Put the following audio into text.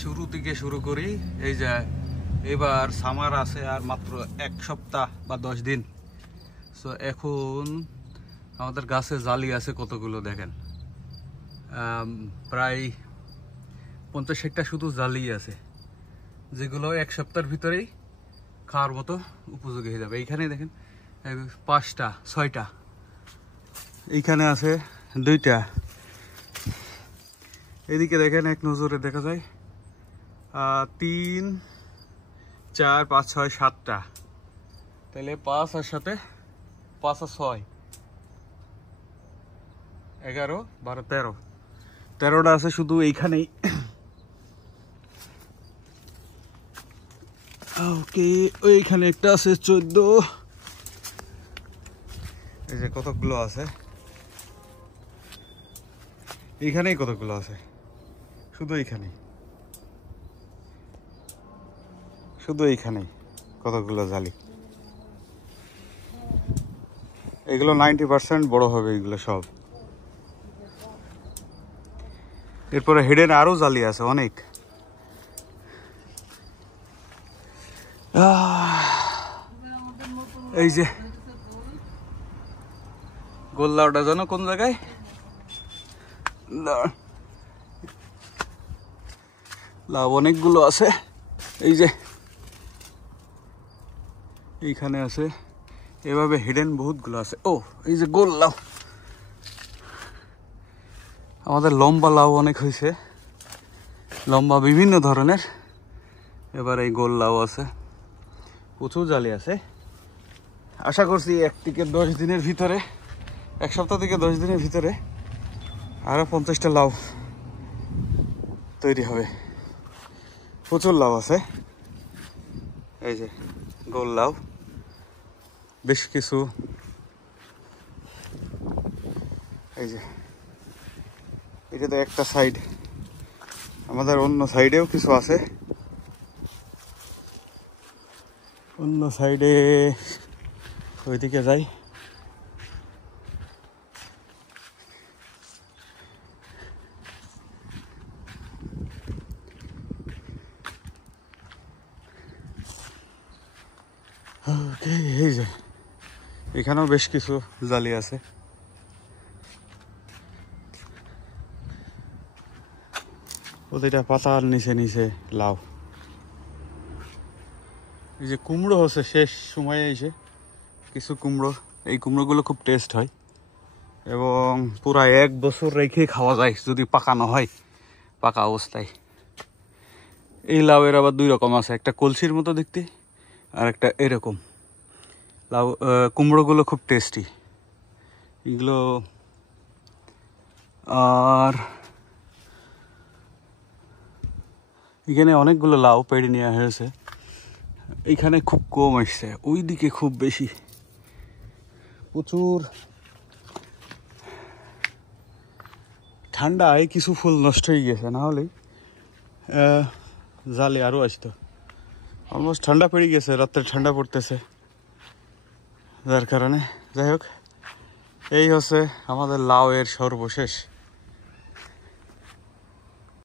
শুরু থেকে শুরু করি। এই যে এবার সামার আছে আর মাত্র 1 সপ্তাহ বা 10 দিন। সো এখন আমাদের গাছে জালি আছে কতগুলো দেখেন, প্রায় 50-60টা শুধু জালি আছে, যেগুলো 1 সপ্তাহের ভিতরেই খাওয়ার মতো উপযোগী হয়ে যাবে। এইখানে দেখেন 5টা 6টা, এইখানে আছে 2টা, এদিকে দেখেন এক নজরে দেখা যায় 3 4 5 6 7টা, তাহলে 5 আর সাথে 5 আর 6 11 12 13টা আছে শুধু এইখানেই। ওকে, ওইখানে একটা আছে 14। এই যে কতগুলো আছে, এইখানেই কতগুলো আছে, শুধু এইখানেই কতগুলো জালি। এগুলো 90% বড় হবে এগুলো সব। এরপরে হিডেন আরো জালি আছে অনেক। এই যে গোল্লাটা জানো কোন জায়গায়, লাভ অনেকগুলো আছে। এই যে এইখানে আছে, এভাবে হিডেন বহুতগুলো আছে। ও এই যে গোল লাউ, আমাদের লম্বা লাউ অনেক হয়েছে, লম্বা বিভিন্ন ধরনের। এবার এই গোল লাউ আছে, প্রচুর জালি আছে। আশা করছি 1 থেকে 10 দিনের ভিতরে, 1 সপ্তাহ থেকে 10 দিনের ভিতরে আরো 50টা লাউ তৈরি হবে। প্রচুর লাউ আছে। এই যে গোল লাউ বেশ কিছু, এই যে এটা তো একটা সাইড, আমাদের অন্য সাইডেও কিছু আছে। অন্য সাইডে ওইদিকে যাই। ওকে, এই যে এখানেও বেশ কিছু জালি আছে। প্রতিটা পাতার নিচে নিচে লাউ। এই যে কুমড়ো হচ্ছে শেষ সময়ে এসে কিছু কুমড়ো, এই কুমড়োগুলো খুব টেস্ট হয় এবং পুরা 1 বছর রেখে খাওয়া যায় যদি পাকানো হয় পাকা অবস্থায়। এই লাউয়ের আবার 2 রকম আছে, একটা কলসির মতো দেখতে আর একটা এরকম লাউ। কুমড়োগুলো খুব টেস্টি এগুলো। আর এখানে অনেকগুলো লাউ পেড়ে নেওয়া হয়েছে, এইখানে খুব কম আসছে, ওইদিকে খুব বেশি, প্রচুর। ঠান্ডায় কিছু ফুল নষ্ট হয়ে গেছে, না হলে জালে আরও আসতো। অলমোস্ট ঠান্ডা পড়ে গেছে, রাত্রে ঠান্ডা পড়তেছে, যার কারণে। যাই হোক, এই হচ্ছে আমাদের লাউয়ের সর্বশেষ